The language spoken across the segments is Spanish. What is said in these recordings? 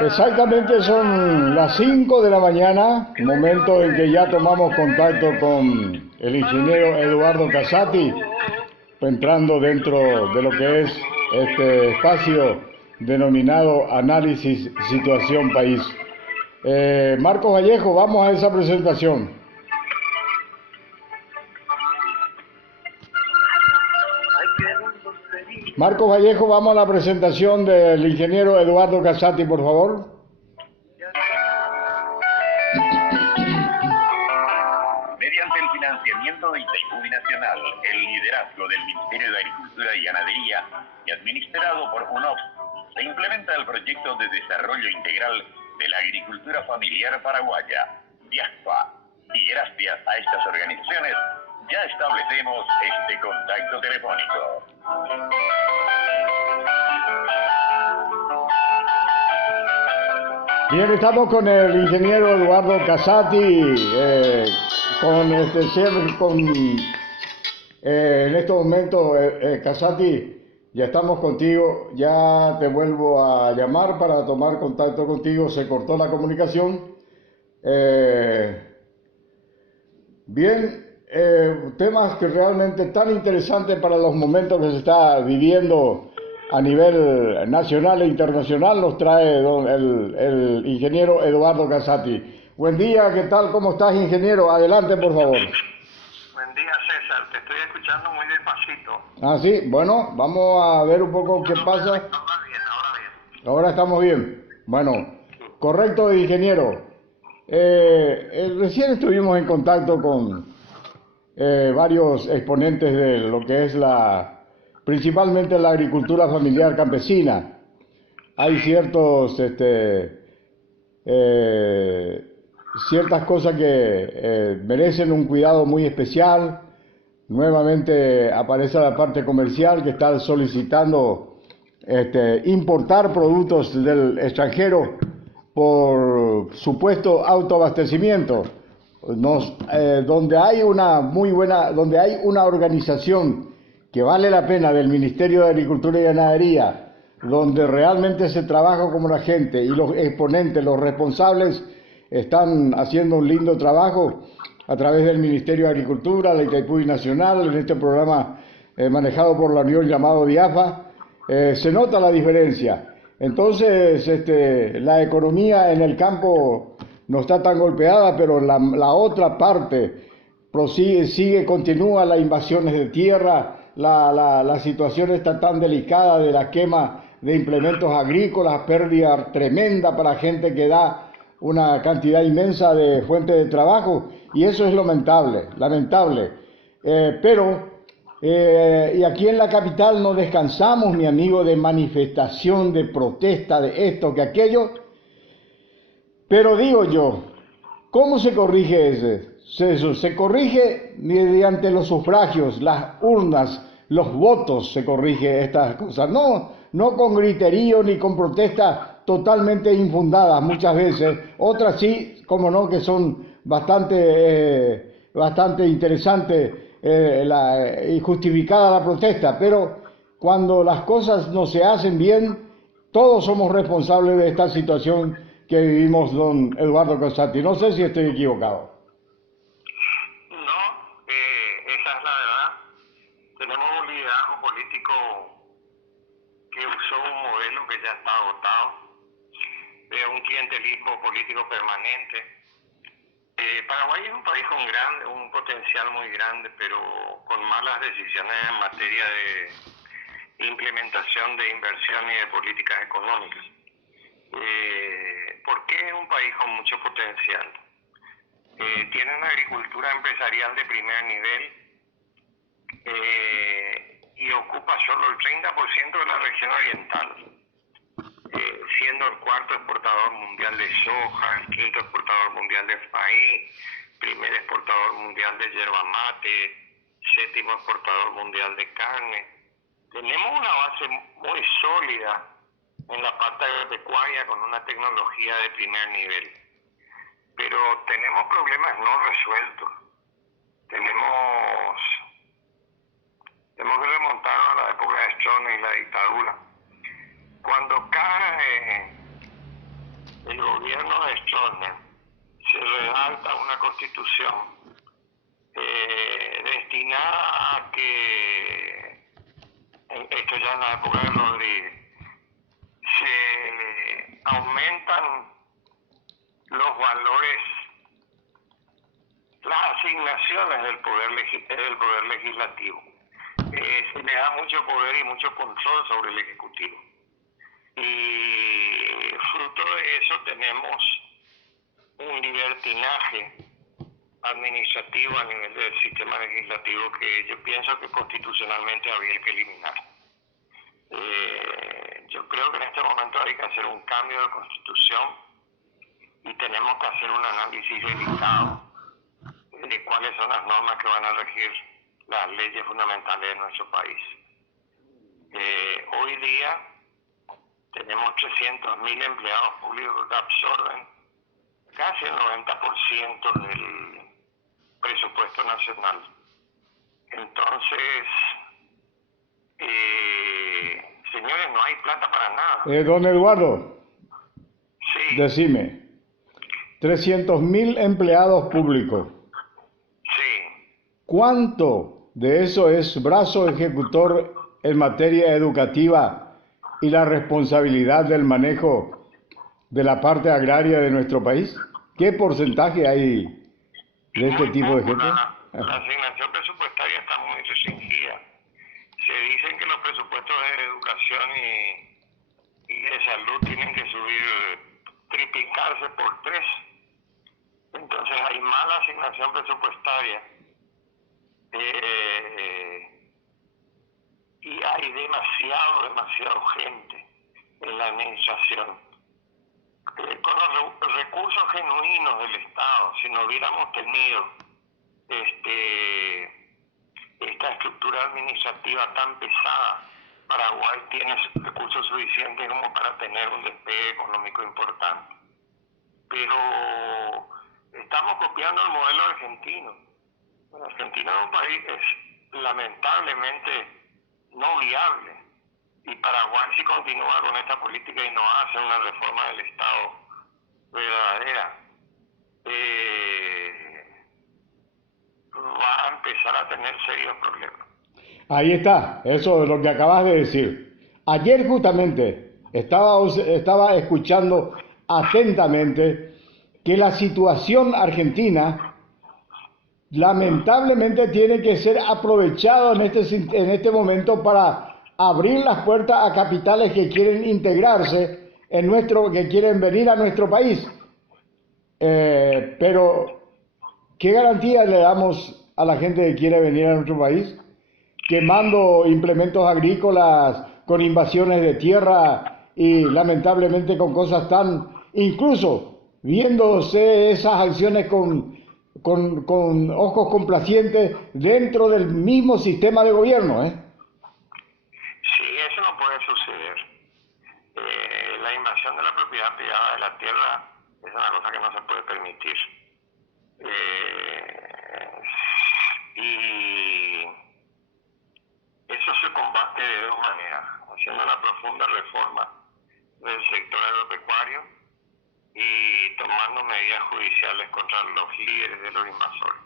Exactamente son las 5 de la mañana, momento en que ya tomamos contacto con el ingeniero Eduardo Casati, entrando dentro de lo que es este espacio denominado Análisis Situación País. Marcos Vallejo, vamos a esa presentación. Marcos Vallejo, vamos a la presentación del ingeniero Eduardo Casati, por favor. Mediante el financiamiento de Itaipú Binacional, el liderazgo del Ministerio de Agricultura y Ganadería y administrado por UNOPS, se implementa el proyecto de desarrollo integral de la agricultura familiar paraguaya, DIASPA, y gracias a estas organizaciones ya establecemos este contacto telefónico. Bien, estamos con el ingeniero Eduardo Casati, en estos momentos, Casati, ya estamos contigo, ya te vuelvo a llamar para tomar contacto contigo, se cortó la comunicación. Temas que realmente tan interesantes para los momentos que se está viviendo a nivel nacional e internacional nos trae el ingeniero Eduardo Casati. Buen día, ¿qué tal? ¿Cómo estás, ingeniero? Adelante, por favor. Buen día, César. Te estoy escuchando muy despacito. Ah, sí. Bueno, vamos a ver un poco qué pasa. Ahora bien. Ahora estamos bien. Bueno, correcto, ingeniero. Recién estuvimos en contacto con varios exponentes de lo que es principalmente la agricultura familiar campesina. Hay ciertas cosas que merecen un cuidado muy especial. Nuevamente aparece la parte comercial que está solicitando importar productos del extranjero por supuesto autoabastecimiento. Donde hay una organización que vale la pena del Ministerio de Agricultura y Ganadería, donde realmente se trabaja como la gente y los exponentes, los responsables, están haciendo un lindo trabajo a través del Ministerio de Agricultura, la Itaipú Nacional, en este programa manejado por la Unión llamado DIAFA, se nota la diferencia. Entonces, la economía en el campo no está tan golpeada, pero la otra parte continúa las invasiones de tierra, la situación está tan delicada de la quema de implementos agrícolas, pérdida tremenda para gente que da una cantidad inmensa de fuentes de trabajo, y eso es lamentable. Y aquí en la capital no descansamos, mi amigo, de manifestación, de protesta, de esto, que aquello. Pero digo yo, ¿cómo se corrige eso? Se corrige mediante los sufragios, las urnas, los votos, se corrige estas cosas. No con griterío ni con protestas totalmente infundadas muchas veces. Otras sí, como no, que son bastante interesantes y justificada la protesta. Pero cuando las cosas no se hacen bien, todos somos responsables de esta situación que vivimos, don Eduardo Casati. No sé si estoy equivocado. No, esa es la verdad. Tenemos un liderazgo político que usó un modelo que ya está agotado, de un clientelismo político permanente. Paraguay es un país con un potencial muy grande, pero con malas decisiones en materia de implementación de inversión y de políticas económicas. ¿Por qué es un país con mucho potencial? Tiene una agricultura empresarial de primer nivel y ocupa solo el 30% de la región oriental, siendo el cuarto exportador mundial de soja, el quinto exportador mundial de maíz, primer exportador mundial de yerba mate, séptimo exportador mundial de carne. Tenemos una base muy sólida en la parte agropecuaria con una tecnología de primer nivel, pero tenemos problemas no resueltos. Tenemos que remontar a la época de Stroessner y la dictadura. Cuando cae el gobierno de Stroessner, se redacta una constitución destinada a que, esto ya en la época de Rodríguez, se aumentan los valores, las asignaciones del poder legislativo. Se le da mucho poder y mucho control sobre el Ejecutivo. Y fruto de eso tenemos un libertinaje administrativo a nivel del sistema legislativo que yo pienso que constitucionalmente habría que eliminar. Yo creo que en este momento hay que hacer un cambio de constitución y tenemos que hacer un análisis delicado de cuáles son las normas que van a regir las leyes fundamentales de nuestro país. Hoy día tenemos 300.000 empleados públicos que absorben casi el 90% del presupuesto nacional. Entonces, señores, no hay plata para nada. Don Eduardo, Sí, decime, 300.000 empleados públicos, sí. ¿cuánto de eso es brazo ejecutor en materia educativa y la responsabilidad del manejo de la parte agraria de nuestro país? ¿Qué porcentaje hay de este Muy tipo de poco, gente? la asignación presupuestaria está muy restringida. Se dicen que los presupuestos de educación y de salud tienen que subir, triplicarse por 3. Entonces hay mala asignación presupuestaria y hay demasiado gente en la administración. Con los recursos genuinos del Estado, si no hubiéramos tenido esta estructura administrativa tan pesada, Paraguay tiene recursos suficientes como para tener un despegue económico importante. Pero estamos copiando el modelo argentino. Argentina es un país lamentablemente no viable. Y Paraguay, si continúa con esta política y no hace una reforma del Estado verdadera, va a empezar a tener serios problemas. Ahí está, eso es lo que acabas de decir. Ayer justamente estaba escuchando atentamente que la situación argentina lamentablemente tiene que ser aprovechada en este momento para abrir las puertas a capitales que quieren integrarse que quieren venir a nuestro país. Pero, ¿qué garantía le damos a la gente que quiere venir a nuestro país? Quemando implementos agrícolas, con invasiones de tierra y lamentablemente con cosas incluso viéndose esas acciones con ojos complacientes dentro del mismo sistema de gobierno, Sí, eso no puede suceder. La invasión de la propiedad privada de la tierra es una cosa que no se puede permitir. Y eso se combate de dos maneras: haciendo una profunda reforma del sector agropecuario y tomando medidas judiciales contra los líderes de los invasores.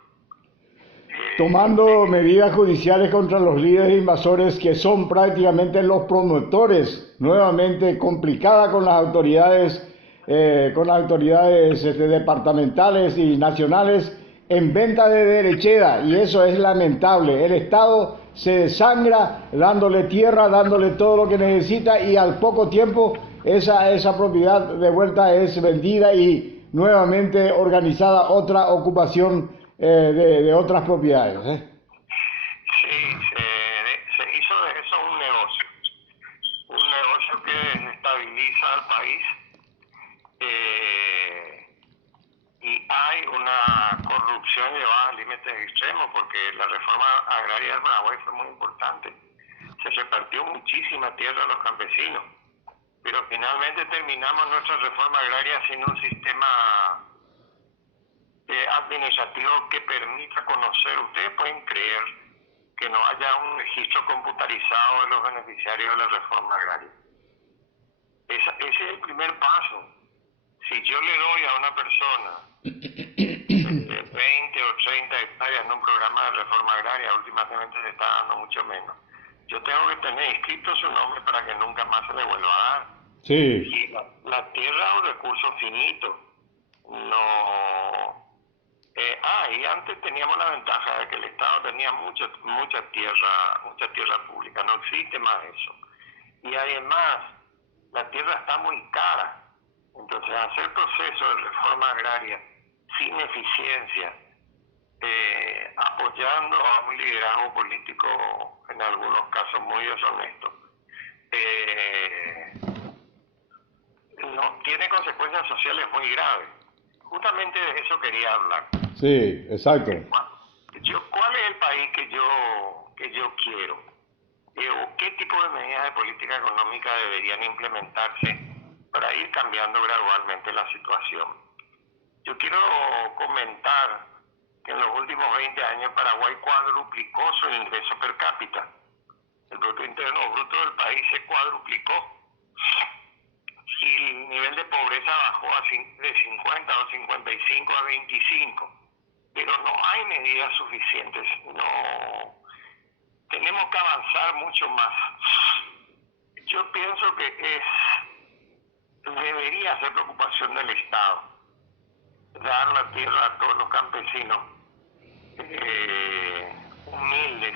Tomando medidas judiciales contra los líderes invasores que son prácticamente los promotores, nuevamente complicada con las autoridades departamentales y nacionales en venta de derechera, y eso es lamentable. El Estado se desangra dándole tierra, dándole todo lo que necesita, y al poco tiempo esa propiedad de vuelta es vendida y nuevamente organizada otra ocupación de otras propiedades. Sí, se hizo de eso un negocio que desestabiliza al país, y hay una corrupción llevada a límites extremos, porque la reforma agraria del Paraguay fue muy importante. Se repartió muchísima tierra a los campesinos, pero finalmente terminamos nuestra reforma agraria sin un sistema administrativo que permita conocer. Ustedes pueden creer que no haya un registro computarizado de los beneficiarios de la reforma agraria. Ese es el primer paso. Si yo le doy a una persona 20 o 30 hectáreas en un programa de reforma agraria, últimamente se está dando mucho menos. Yo tengo que tener escrito su nombre para que nunca más se le vuelva a dar. Sí. Y la tierra es un recurso finito. No. Y antes teníamos la ventaja de que el Estado tenía mucha tierra pública. No existe más eso. Y además, la tierra está muy cara. Entonces, hacer procesos de reforma agraria sin eficiencia, apoyando a un liderazgo político, en algunos casos muy deshonesto, no, tiene consecuencias sociales muy graves. Justamente de eso quería hablar. Sí, exacto. ¿Cuál es el país que yo quiero? ¿Qué tipo de medidas de política económica deberían implementarse para ir cambiando gradualmente la situación? Yo quiero comentar que en los últimos 20 años Paraguay cuadruplicó su ingreso per cápita. El Producto Interno Bruto del país se cuadruplicó. Y el nivel de pobreza bajó de 50 o 55 a 25. Pero no hay medidas suficientes. No. Tenemos que avanzar mucho más. Yo pienso que debería ser preocupación del Estado dar la tierra a todos los campesinos humildes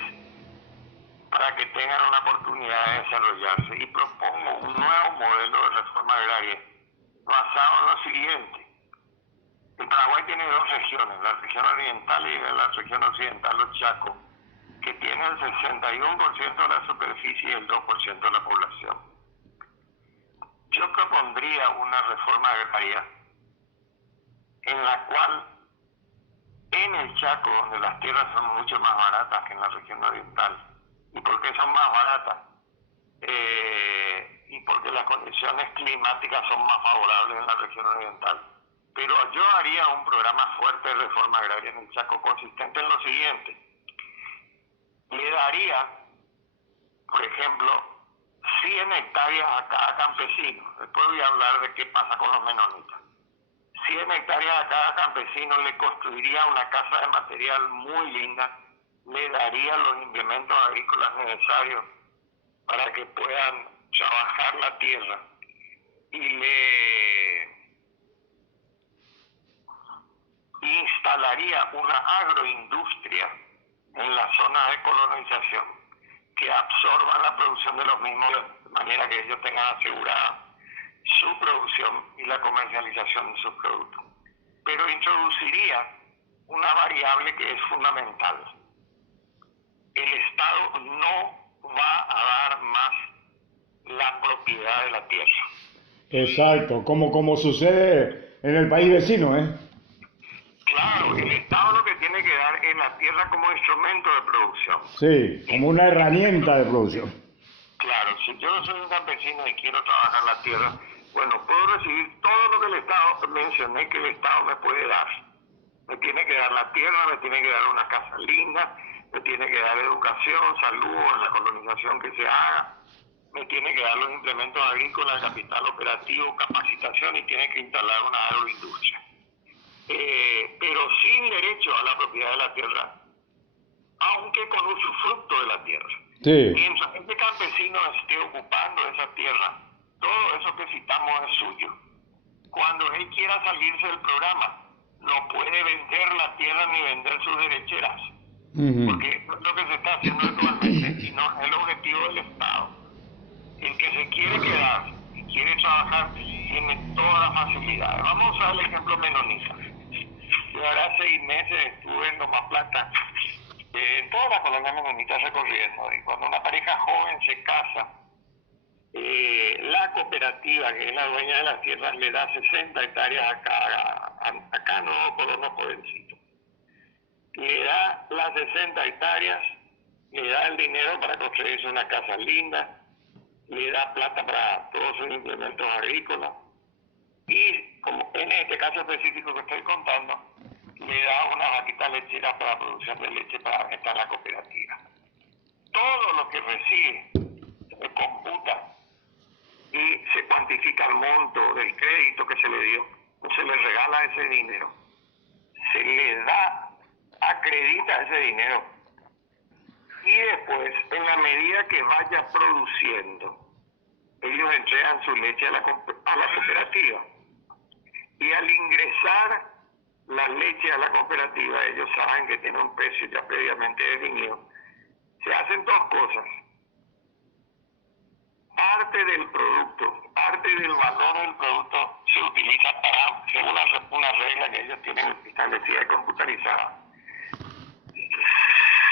para que tengan una oportunidad de desarrollarse. Y propongo un nuevo modelo de reforma agraria basado en lo siguiente. El Paraguay tiene dos regiones, la región oriental y la región occidental, los Chacos, que tienen el 61% de la superficie y el 2% de la población. Yo propondría una reforma agraria en la cual en el Chaco, donde las tierras son mucho más baratas que en la región oriental, ¿y por qué son más baratas? Y porque las condiciones climáticas son más favorables en la región oriental. Pero yo haría un programa fuerte de reforma agraria en el Chaco consistente en lo siguiente. Le daría, por ejemplo, 100 hectáreas a cada campesino. Después voy a hablar de qué pasa con los menonitas. 100 hectáreas a cada campesino, le construiría una casa de material muy linda, le daría los implementos agrícolas necesarios para que puedan trabajar la tierra y le instalaría una agroindustria en la zona de colonización que absorba la producción de los mismos de manera que ellos tengan asegurada su producción y la comercialización de sus productos. Pero introduciría una variable que es fundamental. El Estado no va a dar más la propiedad de la tierra. Exacto, como sucede en el país vecino, ¿eh? Claro, el Estado lo que tiene que dar es la tierra como instrumento de producción. Sí, como una herramienta de producción. Claro, si yo soy un campesino y quiero trabajar la tierra, bueno, puedo recibir todo lo que el Estado, mencioné que el Estado me puede dar. Me tiene que dar la tierra, me tiene que dar una casa linda, me tiene que dar educación, salud en la colonización que se haga, me tiene que dar los implementos agrícolas, capital operativo, capacitación y tiene que instalar una agroindustria. Pero sin derecho a la propiedad de la tierra, aunque con usufructo de la tierra. Sí. Mientras este campesino esté ocupando esa tierra, todo eso que citamos es suyo. Cuando él quiera salirse del programa, no puede vender la tierra ni vender sus derecheras. Porque eso es lo que se está haciendo actualmente y no es el objetivo del Estado. El que se quiere quedar y quiere trabajar tiene todas las facilidades. Vamos a usar el ejemplo menonita. Yo ahora 6 meses estuve en Loma Plata, en todas las colonias menonitas recorriendo, y cuando una pareja joven se casa, la cooperativa, que es la dueña de las tierras, le da 60 hectáreas a cada nuevo colono jovencito. Le da las 60 hectáreas, le da el dinero para construirse una casa linda, le da plata para todos sus implementos agrícolas y, como en este caso específico que estoy contando, le da una vaquita lechera para producción de leche para venta en la cooperativa. Todo lo que recibe se computa y se cuantifica monto del crédito que se le dio, no se le regala ese dinero, se le da, acredita ese dinero, y después, en la medida que vaya produciendo, ellos entregan su leche a la cooperativa, y al ingresar la leche a la cooperativa, ellos saben que tiene un precio ya previamente definido. Se hacen dos cosas: parte del producto, parte del valor del producto se utiliza para, según una regla que ellos tienen establecida y computarizada,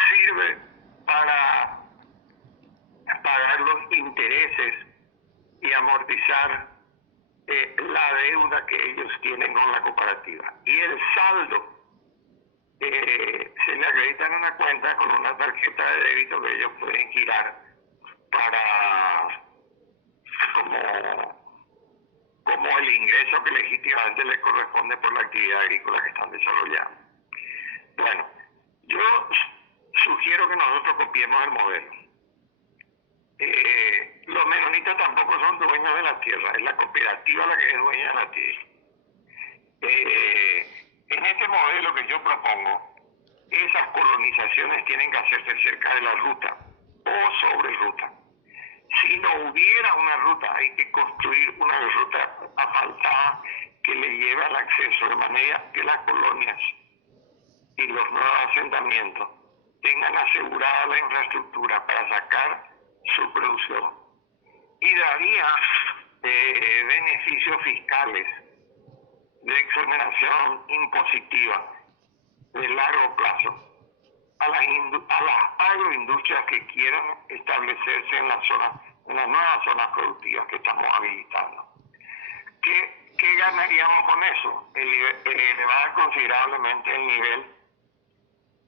sirve para pagar los intereses y amortizar la deuda que ellos tienen con la cooperativa. Y el saldo se le acredita en una cuenta con una tarjeta de débito que ellos pueden girar para como el ingreso que legítimamente les corresponde por la actividad agrícola que están desarrollando. Bueno, yo sugiero que nosotros copiemos el modelo. Los menonitas tampoco son dueños de la tierra, es la cooperativa la que es dueña de la tierra. En este modelo que yo propongo, esas colonizaciones tienen que hacerse cerca de la ruta o sobre ruta. Si no hubiera una ruta, hay que construir una ruta asfaltada que le lleve al acceso, de manera que las colonias y los nuevos asentamientos tengan asegurada la infraestructura para sacar su producción. Y daría beneficios fiscales de exoneración impositiva de largo plazo a las agroindustrias que quieran establecerse en las nuevas zonas productivas que estamos habilitando. ¿Qué ganaríamos con eso? Elevar considerablemente el nivel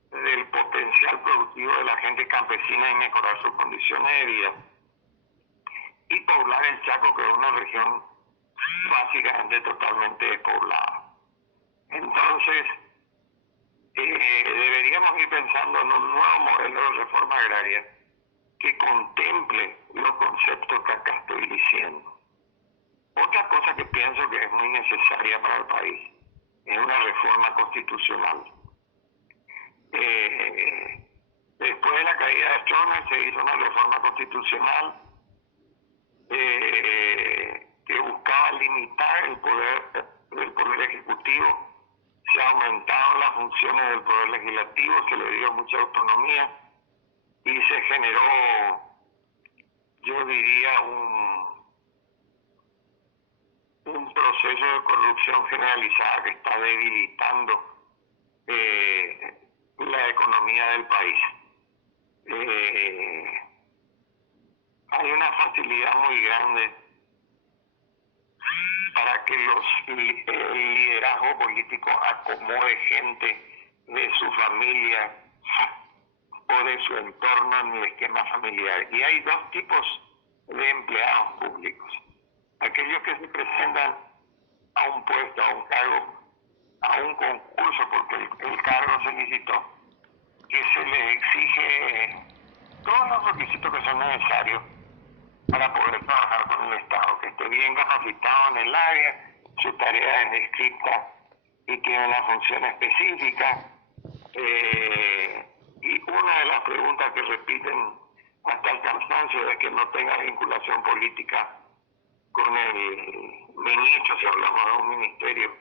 del potencial productivo de la gente campesina y mejorar sus condiciones de vida, y poblar el Chaco, que es una región básicamente totalmente despoblada. Entonces, deberíamos ir pensando en un nuevo modelo de reforma agraria que contemple los conceptos que acá estoy diciendo. Otra cosa que pienso que es muy necesaria para el país es una reforma constitucional. Después de la caída de Stroessner se hizo una reforma constitucional que buscaba limitar el poder del poder ejecutivo. Se aumentaron las funciones del poder legislativo, se le dio mucha autonomía y se generó, yo diría, un proceso de corrupción generalizada que está debilitando la economía del país. Hay una facilidad muy grande para que el liderazgo político acomode gente de su familia o de su entorno en el esquema familiar. Y hay dos tipos de empleados públicos: aquellos que se presentan a un puesto, a un cargo, a un concurso porque el cargo se licitó, que se les exige todos los requisitos que son necesarios para poder trabajar con el Estado, que esté bien capacitado en el área, su tarea es descrita y tiene una función específica. Y una de las preguntas que repiten hasta el cansancio es que no tenga vinculación política con el ministro, si hablamos de un ministerio,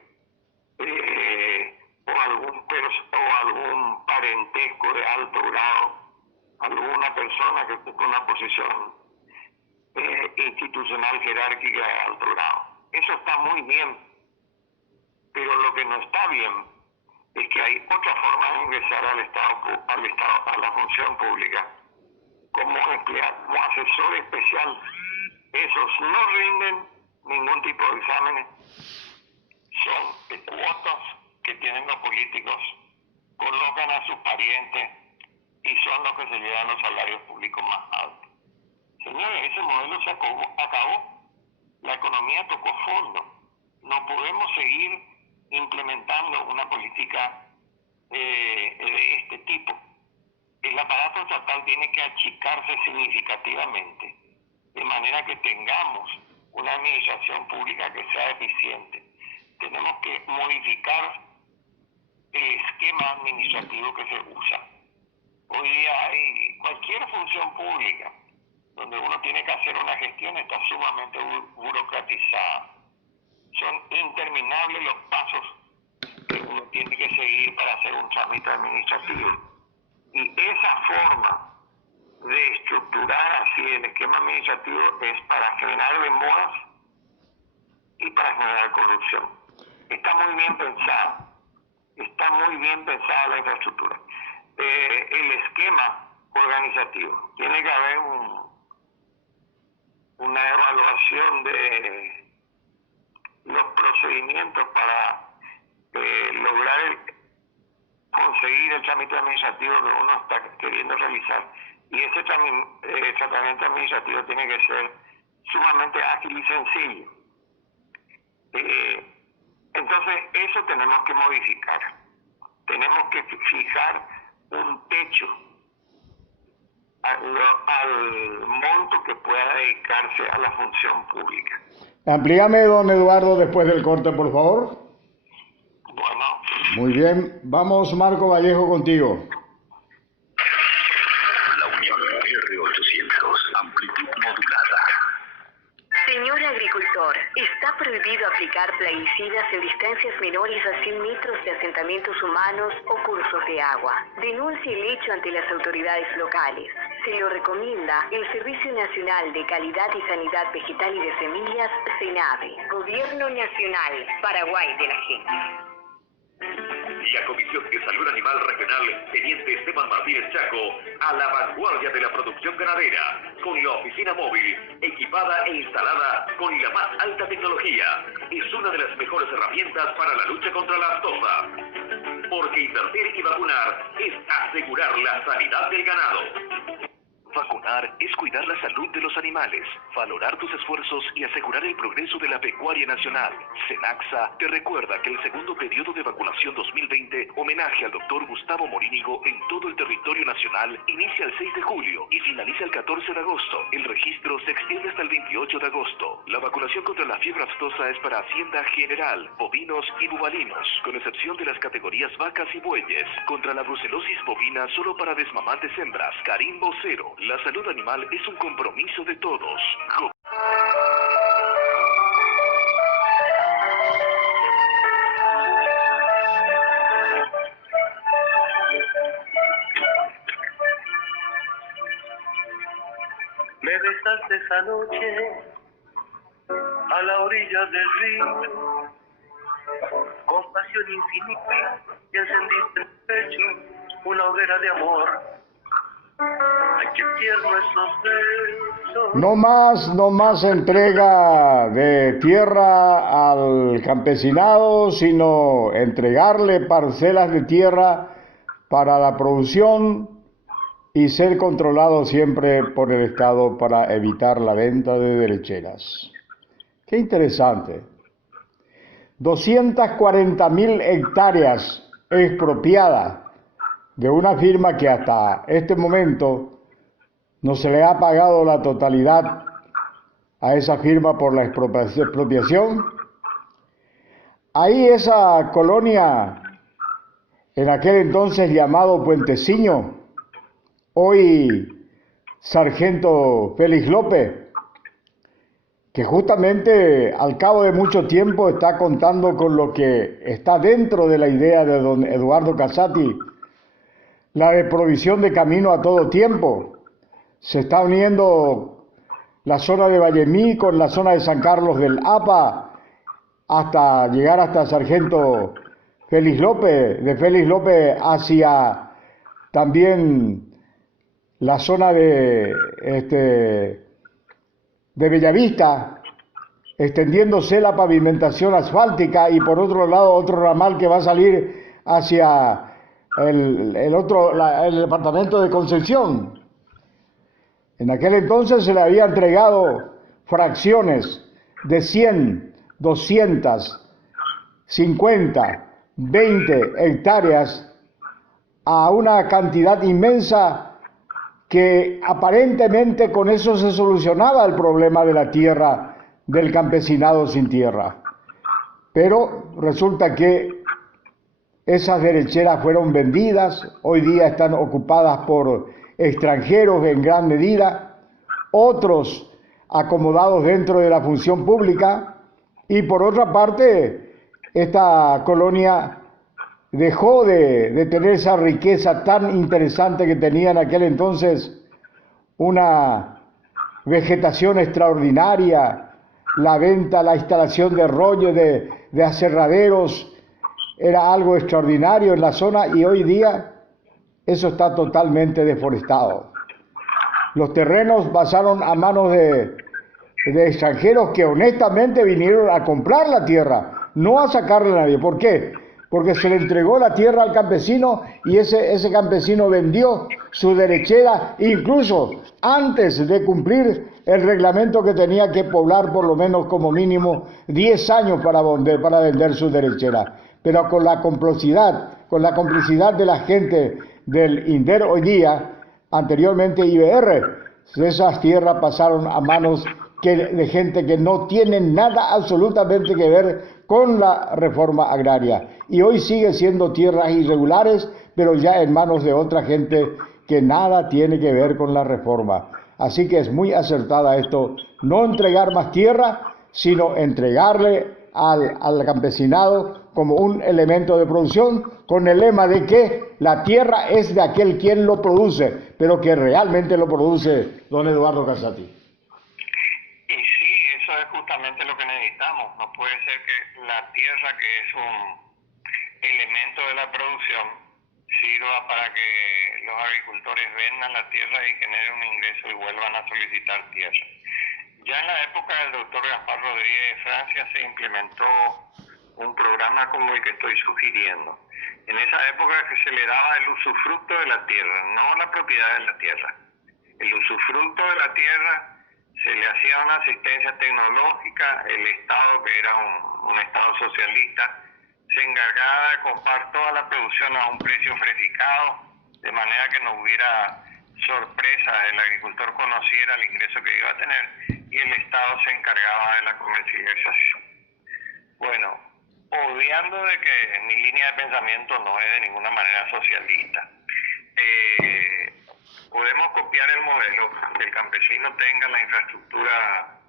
o algún parentesco de alto grado, alguna persona que ocupa una posición institucional jerárquica de alto grado. Eso está muy bien, pero lo que no está bien es que hay otra forma de ingresar al Estado, a la función pública, como empleado, como asesor especial. Esos no rinden ningún tipo de exámenes, son cuotas que tienen los políticos, colocan a sus parientes y son los que se llevan los salarios públicos más altos. Señores, ese modelo se acabó. La economía tocó fondo. No podemos seguir implementando una política de este tipo. El aparato estatal tiene que achicarse significativamente, de manera que tengamos una administración pública que sea eficiente. Tenemos que modificar el esquema administrativo que se usa. Hoy día hay cualquier función pública donde uno tiene que hacer una gestión, está sumamente burocratizada. Son interminables los pasos que uno tiene que seguir para hacer un trámite administrativo. Y esa forma de estructurar así el esquema administrativo es para generar demoras y para generar corrupción. Está muy bien pensada. Está muy bien pensada la infraestructura. El esquema organizativo. Tiene que haber una evaluación de los procedimientos para lograr conseguir el trámite administrativo que uno está queriendo realizar. Y ese tratamiento administrativo tiene que ser sumamente ágil y sencillo. Entonces, eso tenemos que modificar. Tenemos que fijar un techo al monto que pueda dedicarse a la función pública. Amplíame, don Eduardo, después del corte, por favor. Bueno. Muy bien. Vamos, Marco Vallejo, contigo. La Unión R800, amplitud modulada. Señor agricultor, está prohibido aplicar plaguicidas en distancias menores a 100 metros de asentamientos humanos o cursos de agua. Denuncie el hecho ante las autoridades locales. Se lo recomienda el Servicio Nacional de Calidad y Sanidad Vegetal y de Semillas, SENAVE. Gobierno Nacional, Paraguay de la Gente. La Comisión de Salud Animal Regional, Teniente Esteban Martínez Chaco, a la vanguardia de la producción ganadera, con la oficina móvil, equipada e instalada con la más alta tecnología. Es una de las mejores herramientas para la lucha contra la aftosa. Porque invertir y vacunar es asegurar la sanidad del ganado. Vacunar es cuidar la salud de los animales, valorar tus esfuerzos y asegurar el progreso de la pecuaria nacional. Senaxa te recuerda que el segundo periodo de vacunación 2020, homenaje al doctor Gustavo Morínigo en todo el territorio nacional, inicia el 6 de julio y finaliza el 14 de agosto. El registro se extiende hasta el 28 de agosto. La vacunación contra la fiebre aftosa es para Hacienda General, bovinos y bubalinos, con excepción de las categorías vacas y bueyes. Contra la brucelosis bovina solo para desmamantes hembras, carimbo cero. La salud animal es un compromiso de todos. Me besaste esa noche a la orilla del río, con pasión infinita, y encendiste en el pecho una hoguera de amor. Ay, qué tierno esos besos. No más entrega de tierra al campesinado, sino entregarle parcelas de tierra para la producción y ser controlado siempre por el Estado para evitar la venta de derecheras. Qué interesante. 240.000 hectáreas expropiadas de una firma que hasta este momento no se le ha pagado la totalidad a esa firma por la expropiación. Ahí esa colonia, en aquel entonces llamado Puenteciño, hoy Sargento Félix López, que justamente al cabo de mucho tiempo está contando con lo que está dentro de la idea de don Eduardo Casati, la de provisión de camino a todo tiempo. Se está uniendo la zona de Vallemí con la zona de San Carlos del APA hasta llegar hasta Sargento Félix López, de Félix López hacia también la zona de Bellavista, extendiéndose la pavimentación asfáltica, y por otro lado otro ramal que va a salir hacia el departamento de Concepción. En aquel entonces se le había entregado fracciones de 100, 200, 50, 20 hectáreas a una cantidad inmensa que aparentemente con eso se solucionaba el problema de la tierra del campesinado sin tierra. Pero resulta que esas derecheras fueron vendidas, hoy día están ocupadas por extranjeros en gran medida, otros acomodados dentro de la función pública, y por otra parte, esta colonia dejó de tener esa riqueza tan interesante que tenía en aquel entonces, una vegetación extraordinaria, la venta, la instalación de rollos, de aserraderos, era algo extraordinario en la zona, y hoy día eso está totalmente deforestado. Los terrenos pasaron a manos de extranjeros que honestamente vinieron a comprar la tierra, no a sacarle a nadie. ¿Por qué? Porque se le entregó la tierra al campesino, y ese campesino vendió su derechera incluso antes de cumplir el reglamento que tenía que poblar por lo menos como mínimo 10 años para vender su derechera. Pero con la complicidad de la gente del INDER hoy día, anteriormente IBR, esas tierras pasaron a manos de gente que no tiene nada absolutamente que ver con la reforma agraria. Y hoy sigue siendo tierras irregulares, pero ya en manos de otra gente que nada tiene que ver con la reforma. Así que es muy acertada esto, no entregar más tierra, sino entregarle al campesinado como un elemento de producción, con el lema de que la tierra es de aquel quien lo produce, pero que realmente lo produce don Eduardo Casati. Y sí, eso es justamente lo que necesitamos. No puede ser que la tierra, que es un elemento de la producción, sirva para que los agricultores vendan la tierra y generen un ingreso y vuelvan a solicitar tierra. Ya en la época del doctor Gaspar Rodríguez de Francia se implementó un programa como el que estoy sugiriendo. En esa época que se le daba el usufructo de la tierra, no la propiedad de la tierra. El usufructo de la tierra, se le hacía una asistencia tecnológica, el Estado, que era un Estado socialista, se encargaba de comprar toda la producción a un precio prefijado, de manera que no hubiera sorpresa, el agricultor conociera el ingreso que iba a tener, y el Estado se encargaba de la comercialización. Bueno, obviando de que mi línea de pensamiento no es de ninguna manera socialista, podemos copiar el modelo, que el campesino tenga la infraestructura,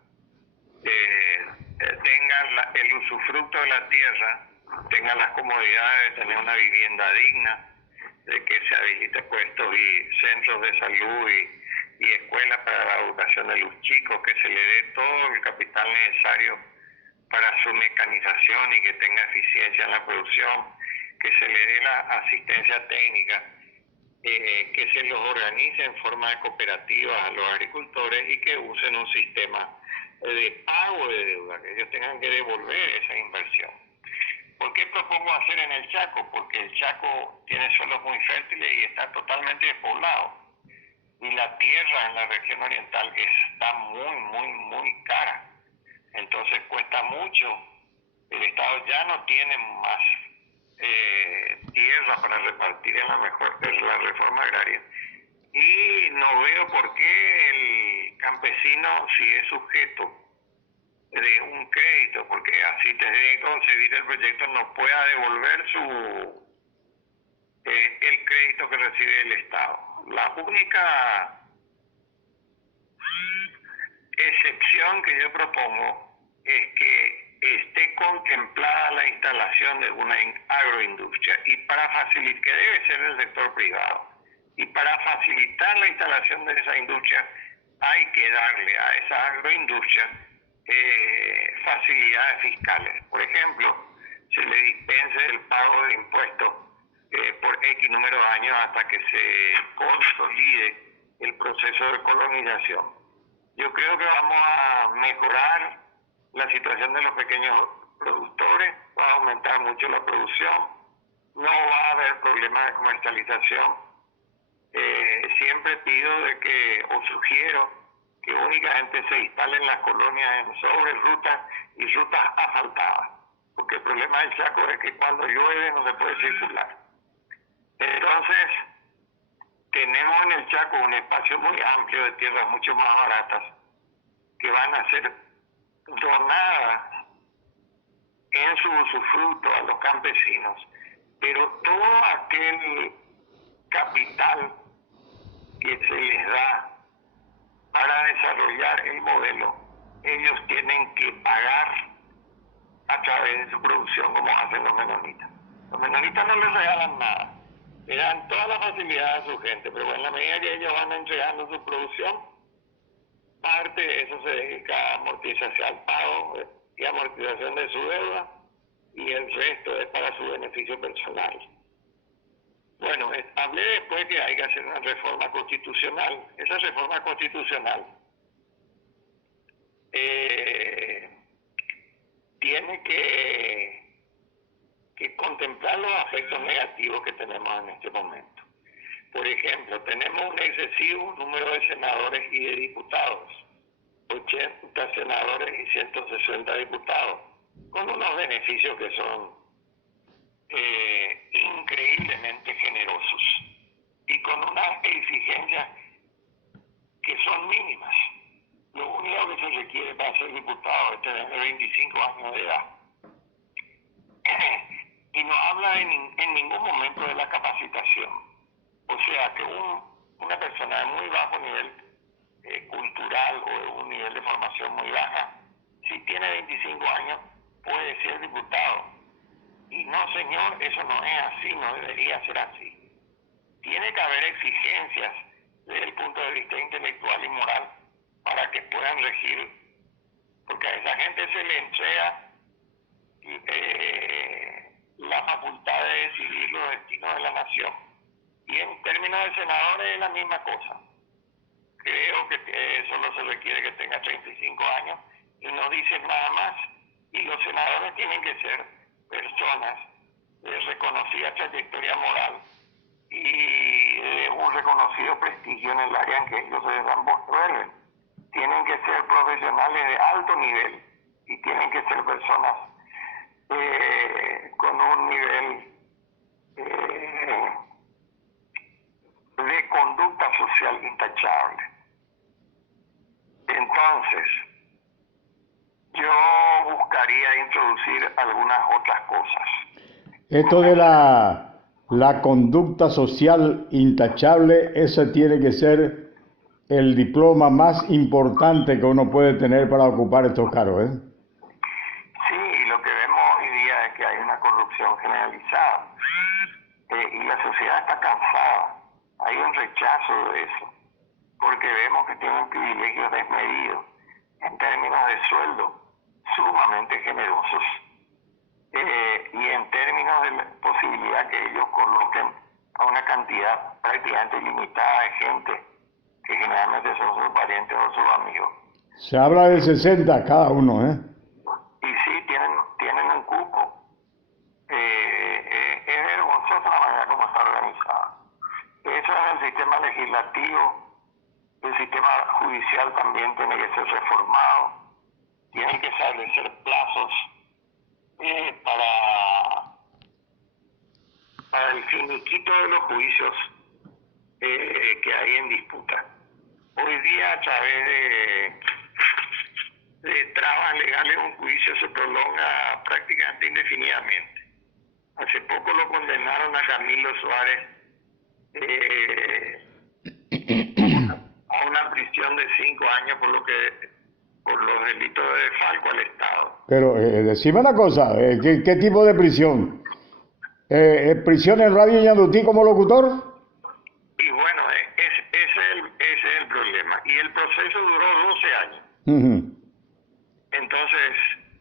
tenga el usufructo de la tierra, tenga las comodidades de tener una vivienda digna, de que se habilite puestos y centros de salud y escuelas para la educación de los chicos, que se le dé todo el capital necesario para su mecanización y que tenga eficiencia en la producción, que se le dé la asistencia técnica, que se los organice en forma de cooperativas a los agricultores y que usen un sistema de pago de deuda, que ellos tengan que devolver esa inversión. ¿Por qué propongo hacer en el Chaco? Porque el Chaco tiene suelos muy fértiles y está totalmente despoblado. Y la tierra en la región oriental está muy cara. Entonces cuesta mucho. El Estado ya no tiene más tierra para repartir en la reforma agraria. Y no veo por qué el campesino, si es sujeto de un crédito, porque así tendría que concebir el proyecto, no pueda devolver el crédito que recibe el Estado. La única excepción que yo propongo es que esté contemplada la instalación de una agroindustria, y que debe ser del sector privado, y para facilitar la instalación de esa industria hay que darle a esa agroindustria facilidades fiscales. Por ejemplo, se le dispense el pago de impuestos por X número de años hasta que se consolide el proceso de colonización. Yo creo que vamos a mejorar la situación de los pequeños productores, va a aumentar mucho la producción, no va a haber problemas de comercialización. Siempre pido o sugiero que únicamente se instalen las colonias sobre rutas y rutas asfaltadas, porque el problema del Chaco es que cuando llueve no se puede circular. Entonces, tenemos en el Chaco un espacio muy amplio de tierras mucho más baratas, que van a ser donadas en su usufructo a los campesinos, pero todo aquel capital que se les da para desarrollar el modelo, ellos tienen que pagar a través de su producción, como hacen los menonitas. Los menonitas no les regalan nada, le dan toda la facilidad a su gente, pero en la medida que ellos van entregando su producción, parte de eso se dedica a amortización al pago y amortización de su deuda, y el resto es para su beneficio personal. Bueno, hablé después que hay que hacer una reforma constitucional. Esa reforma constitucional tiene que contemplar los efectos negativos que tenemos en este momento. Por ejemplo, tenemos un excesivo número de senadores y de diputados, 80 senadores y 160 diputados, con unos beneficios que son increíblemente generosos y con unas exigencias que son mínimas. Lo único que se requiere para ser diputado es tener 25 años de edad. Y no habla en ningún momento de la capacitación. O sea que una persona de muy bajo nivel cultural o de un nivel de formación muy baja, si tiene 25 años, puede ser diputado. Y no, señor, eso no es así, no debería ser así. Tiene que haber exigencias desde el punto de vista intelectual y moral para que puedan regir, porque a esa gente se le entrega la facultad de decidir los destinos de la nación. Y en términos de senadores es la misma cosa. Creo que solo se requiere que tenga 35 años y no dicen nada más. Y los senadores tienen que ser personas de reconocida trayectoria moral y de un reconocido prestigio en el área en que ellos se desenvuelven. Tienen que ser profesionales de alto nivel y tienen que ser personas con un nivel de conducta social intachable. Entonces, yo buscaría introducir algunas otras cosas. Esto de la conducta social intachable, ese tiene que ser el diploma más importante que uno puede tener para ocupar estos cargos, ¿eh? Sí, lo que vemos hoy día es que hay una corrupción generalizada y la sociedad está cansada. Hay un rechazo de eso, porque vemos que tienen privilegios desmedidos en términos de sueldo sumamente generosos y en términos de la posibilidad que ellos coloquen a una cantidad prácticamente limitada de gente que generalmente son sus parientes o sus amigos. Se habla de 60 cada uno, ¿eh? Y sí, tienen un cupo. Es vergonzosa la manera como está organizada. Eso es el sistema legislativo. El sistema judicial también tiene que ser reformado. Tiene que establecer plazos para el finiquito de los juicios que hay en disputa. Hoy día, a través de trabas legales, un juicio se prolonga prácticamente indefinidamente. Hace poco lo condenaron a Camilo Suárez a una prisión de 5 años por los delitos de desfalco al Estado. Pero decime una cosa, ¿qué tipo de prisión? ¿Prisión en Radio Ñandutí como locutor? Y bueno, ese es el problema. Y el proceso duró 12 años. Entonces,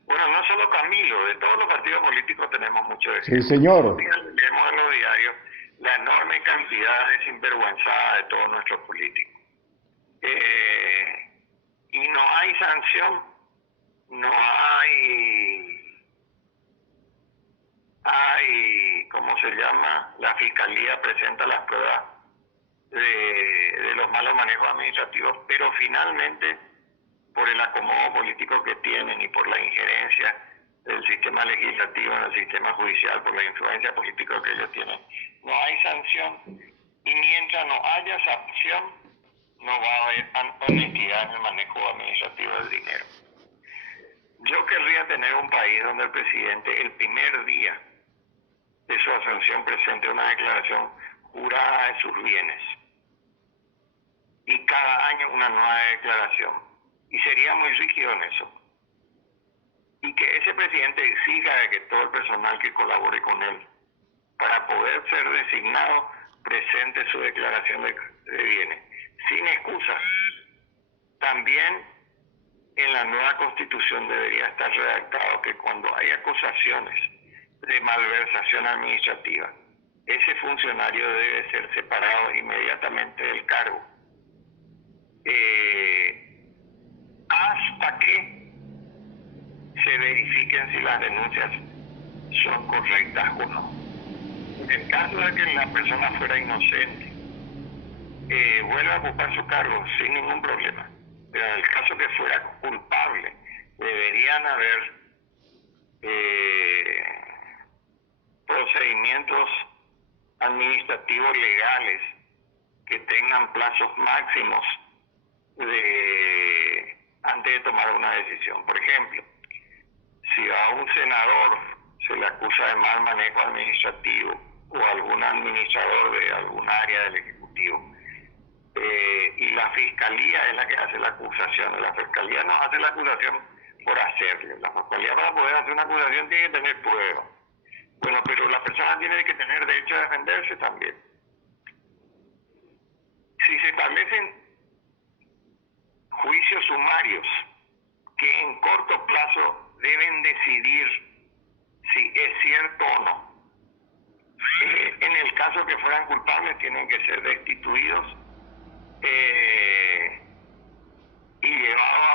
bueno, no solo Camilo, de todos los partidos políticos tenemos mucho de eso. Sí, señor. Leemos en los diarios la enorme cantidad de sinvergüenzada de todos nuestros políticos. Y no hay sanción, no hay, ¿cómo se llama? La fiscalía presenta las pruebas de los malos manejos administrativos, pero finalmente, por el acomodo político que tienen y por la injerencia del sistema legislativo en el sistema judicial, por la influencia política que ellos tienen, no hay sanción, y mientras no haya sanción, no va a haber honestidad en el manejo administrativo del dinero. tener un país donde el presidente el primer día de su asunción presente una declaración jurada de sus bienes y cada año una nueva declaración, y sería muy rígido en eso, y que ese presidente exija de que todo el personal que colabore con él para poder ser designado presente su declaración de bienes sin excusas. También en la nueva constitución debería estar redactado que cuando hay acusaciones de malversación administrativa, ese funcionario debe ser separado inmediatamente del cargo, hasta que se verifiquen si las denuncias son correctas o no. En el caso de que la persona fuera inocente, vuelva a ocupar su cargo sin ningún problema. Pero en el caso que fuera culpable, deberían haber procedimientos administrativos legales que tengan plazos máximos antes de tomar una decisión. Por ejemplo, si a un senador se le acusa de mal manejo administrativo o algún administrador de algún área del Ejecutivo, y la Fiscalía es la que hace la acusación, la Fiscalía no hace la acusación por hacerle, la Fiscalía para poder hacer una acusación tiene que tener pruebas. Bueno, pero la persona tiene que tener derecho a defenderse también. Si se establecen juicios sumarios que en corto plazo deben decidir si es cierto o no, en el caso que fueran culpables tienen que ser destituidos y llevados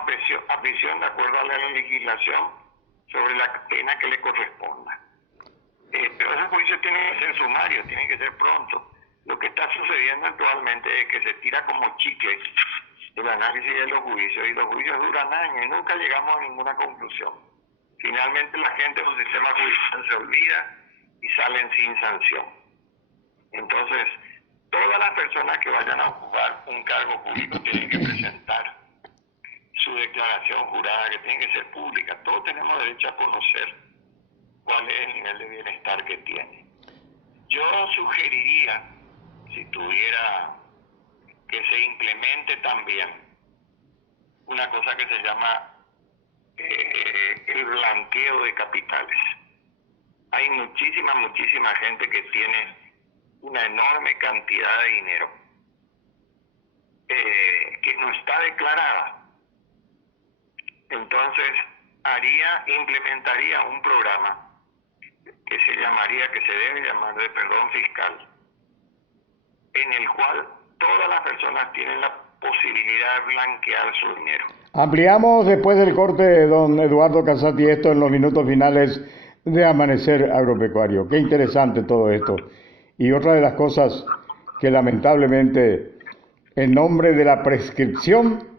a prisión de acuerdo a la legislación sobre la pena que le corresponda. Pero esos juicios tienen que ser sumarios, tienen que ser pronto. Lo que está sucediendo actualmente es que se tira como chicle el análisis de los juicios, y los juicios duran años y nunca llegamos a ninguna conclusión. Finalmente la gente del sistema judicial se olvida y salen sin sanción. Entonces, todas las personas que vayan a ocupar un cargo público tienen que presentar su declaración jurada, que tiene que ser pública. Todos tenemos derecho a conocer cuál es el nivel de bienestar que tiene. Yo sugeriría, si tuviera, que se implemente también una cosa que se llama el blanqueo de capitales. Hay muchísima gente que tiene una enorme cantidad de dinero que no está declarada. Entonces implementaría un programa que se debe llamar de perdón fiscal, en el cual todas las personas tienen la posibilidad de blanquear su dinero. Ampliamos después del corte, don Eduardo Casati, esto en los minutos finales de Amanecer Agropecuario. Qué interesante todo esto. Y otra de las cosas que lamentablemente, en nombre de la prescripción,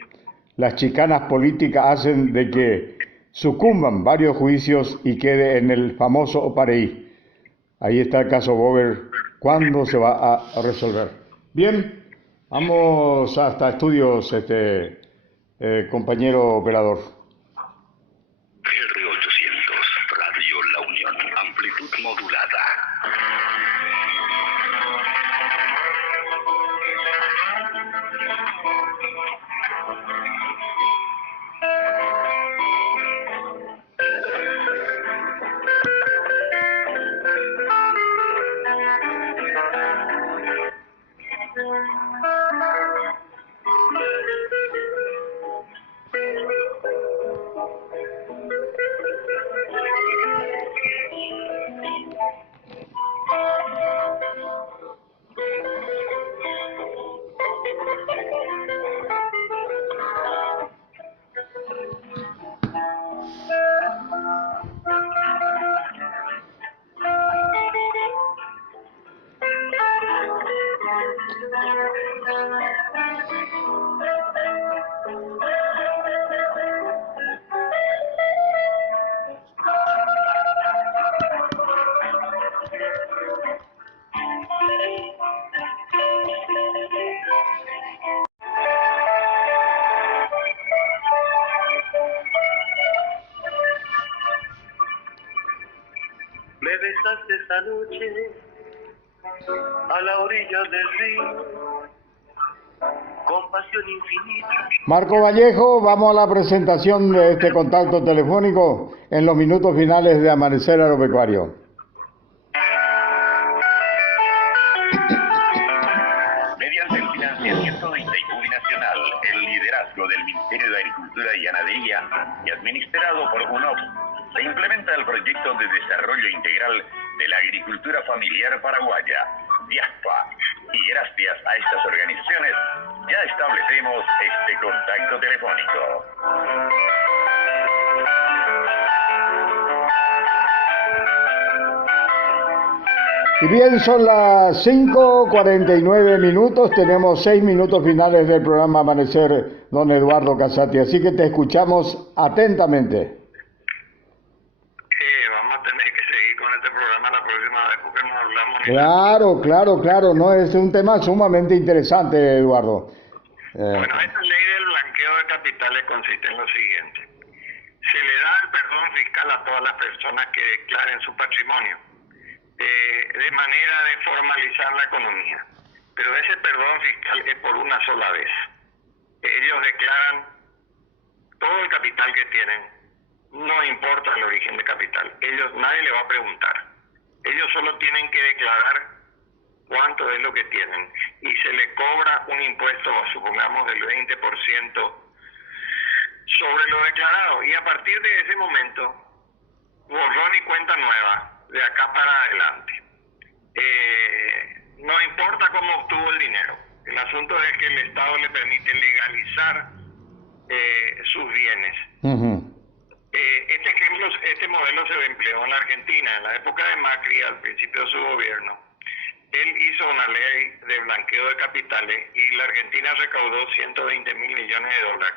las chicanas políticas hacen de que sucumban varios juicios y quede en el famoso opareí. Ahí está el caso Bober. ¿Cuándo se va a resolver? Bien, vamos hasta estudios, compañero operador. R800, Radio La Unión, amplitud modulada. me besaste esa noche a la orilla del río con pasión infinita. Marco Vallejo, vamos a la presentación de este contacto telefónico en los minutos finales de Amanecer Agropecuario. Mediante el financiamiento de Itaipú Binacional, el liderazgo del Ministerio de Agricultura y Ganadería y administrado por UNOPS, se implementa el proyecto de desarrollo integral de la agricultura familiar paraguaya, DIASPA, y gracias a estas organizaciones ya establecemos este contacto telefónico. Y bien, son las 5:49 minutos, tenemos 6 minutos finales del programa Amanecer, don Eduardo Casati, así que te escuchamos atentamente. Vamos a tener que seguir con este programa la próxima vez porque nos hablamos. Claro, no, es un tema sumamente interesante, Eduardo. Bueno, esta ley del blanqueo de capitales consiste en lo siguiente. Se le da el perdón fiscal a todas las personas que declaren su patrimonio, de manera de formalizar la economía. Pero ese perdón fiscal es por una sola vez. Ellos declaran todo el capital que tienen, no importa el origen de capital. Nadie le va a preguntar. Ellos solo tienen que declarar cuánto es lo que tienen y se le cobra un impuesto, supongamos, del 20% sobre lo declarado. Y a partir de ese momento, borrón y cuenta nueva, de acá para adelante. No importa cómo obtuvo el dinero. El asunto es que el Estado le permite legalizar sus bienes. Este modelo se empleó en la Argentina. En la época de Macri, al principio de su gobierno, él hizo una ley de blanqueo de capitales y la Argentina recaudó 120 mil millones de dólares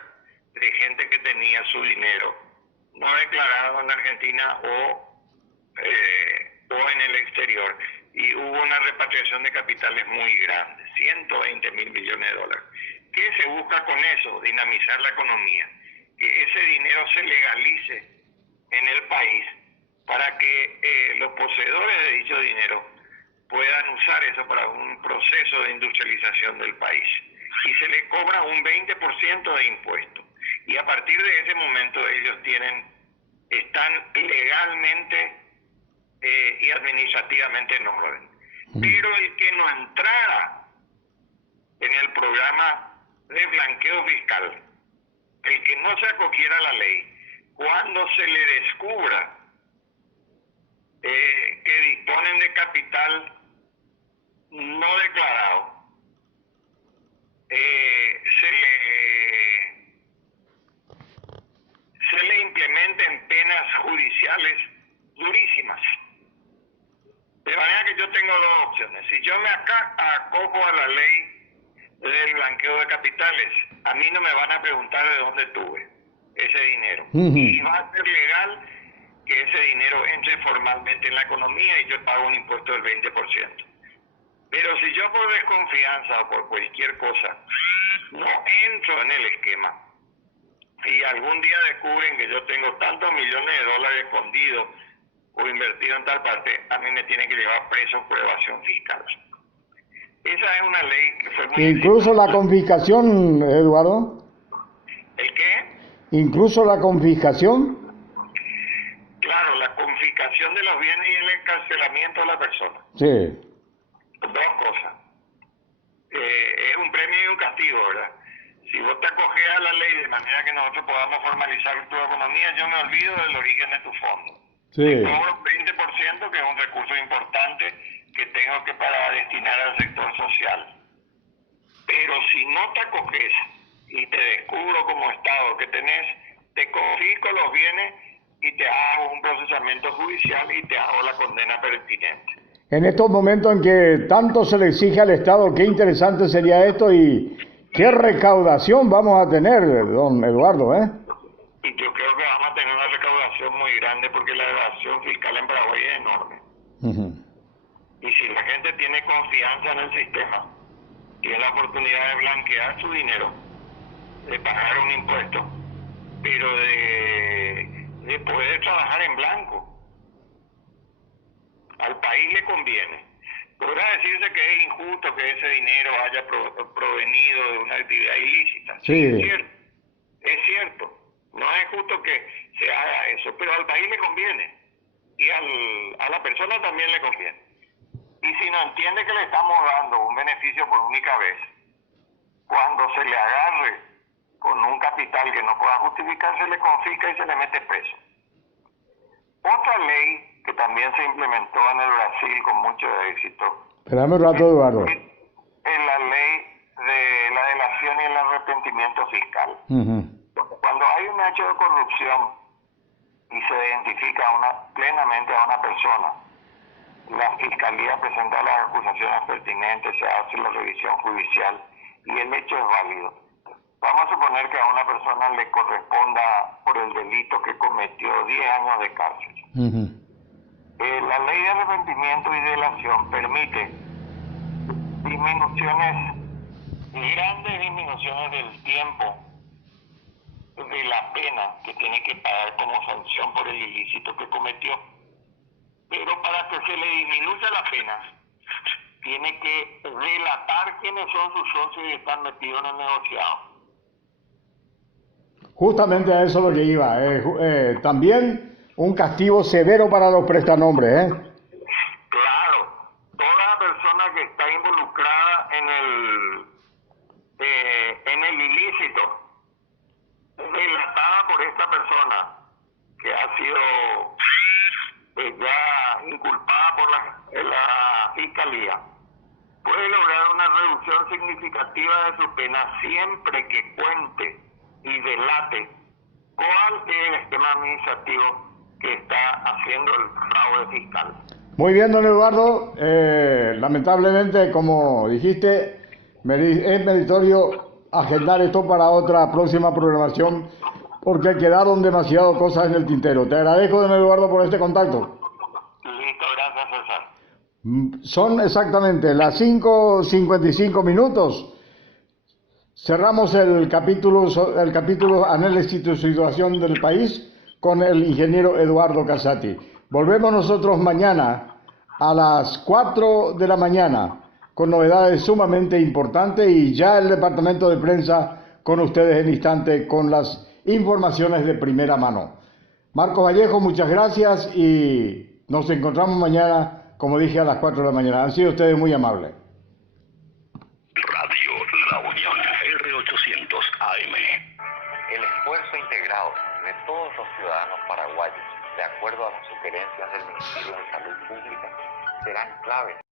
de gente que tenía su dinero no declarado en la Argentina o en el exterior, y hubo una repatriación de capitales muy grande, 120 mil millones de dólares. ¿Qué se busca con eso? Dinamizar la economía, que ese dinero se legalice en el país para que los poseedores de dicho dinero puedan usar eso para un proceso de industrialización del país. Y se le cobra un 20% de impuesto. Y a partir de ese momento ellos están legalmente y administrativamente en orden. Pero el que no entrara en el programa de blanqueo fiscal, el que no se acogiera a la ley, cuando se le descubra que disponen de capital no declarado, se le implementen penas judiciales durísimas. De manera que yo tengo dos opciones. Si yo me acojo a la ley del blanqueo de capitales, a mí no me van a preguntar de dónde tuve ese dinero. Y va a ser legal que ese dinero entre formalmente en la economía y yo pago un impuesto del 20%. Pero si yo por desconfianza o por cualquier cosa no entro en el esquema y algún día descubren que yo tengo tantos millones de dólares escondidos o invertido en tal parte, a mí me tienen que llevar preso por evasión fiscal. Esa es una ley que fue muy... Incluso la confiscación, Eduardo. ¿El qué? Incluso la confiscación. Claro, la confiscación de los bienes y el encarcelamiento de la persona. Sí. Dos cosas. Es un premio y un castigo, ¿verdad? Si vos te acoges a la ley de manera que nosotros podamos formalizar tu economía, yo me olvido del origen de tu fondo. Sí. Te cobro 20%, que es un recurso importante que tengo que para destinar al sector social. Pero si no te acoges y te descubro como Estado que tenés, te confisco los bienes y te hago un procesamiento judicial y te hago la condena pertinente. En estos momentos en que tanto se le exige al Estado, qué interesante sería esto y qué recaudación vamos a tener, don Eduardo, ¿eh? Y yo creo que vamos a tener una recaudación muy grande porque la evasión fiscal en Paraguay es enorme. Y si la gente tiene confianza en el sistema, tiene la oportunidad de blanquear su dinero, de pagar un impuesto, pero de poder trabajar en blanco. país le conviene. Podrá decirse que es injusto que ese dinero haya provenido de una actividad ilícita. Sí. Es cierto. No es justo que se haga eso, pero al país le conviene y a la persona también le conviene. Y si no entiende que le estamos dando un beneficio por única vez, cuando se le agarre con un capital que no pueda justificar, se le confisca y se le mete preso. Otra ley que también se implementó en el Brasil con mucho éxito. Espérame un rato, Eduardo. Es la ley de la delación y el arrepentimiento fiscal. Cuando hay un hecho de corrupción y se identifica plenamente a una persona, la fiscalía presenta las acusaciones pertinentes, se hace la revisión judicial y el hecho es válido. Vamos a suponer que a una persona le corresponda por el delito que cometió 10 años de cárcel. La ley de arrepentimiento y delación permite grandes disminuciones del tiempo de la pena que tiene que pagar como sanción por el ilícito que cometió. Pero para que se le disminuya la pena, tiene que relatar quiénes son sus socios y están metidos en el negociado. Justamente a eso lo que iba. También un castigo severo para los prestanombres, ¿eh? Claro, toda persona que está involucrada en el ilícito, relatada por esta persona que ha sido ya inculpada por la fiscalía, puede lograr una reducción significativa de su pena siempre que cuente y delate cuál es el esquema administrativo que está haciendo el fraude fiscal. Muy bien, don Eduardo. Lamentablemente, como dijiste, es meritorio agendar esto para otra próxima programación porque quedaron demasiadas cosas en el tintero. Te agradezco, don Eduardo, por este contacto. Listo, gracias, César. Son exactamente las 5:55 minutos. Cerramos el capítulo análisis de situación del país con el ingeniero Eduardo Casati. Volvemos nosotros mañana a las 4 de la mañana con novedades sumamente importantes y ya el departamento de prensa con ustedes en instante con las informaciones de primera mano. Marcos Vallejo, muchas gracias y nos encontramos mañana, como dije, a las 4 de la mañana. Han sido ustedes muy amables. Radio La Unión, R800 AM. El esfuerzo integrado de todos los ciudadanos paraguayos, de acuerdo a las sugerencias del Ministerio de Salud Pública, serán clave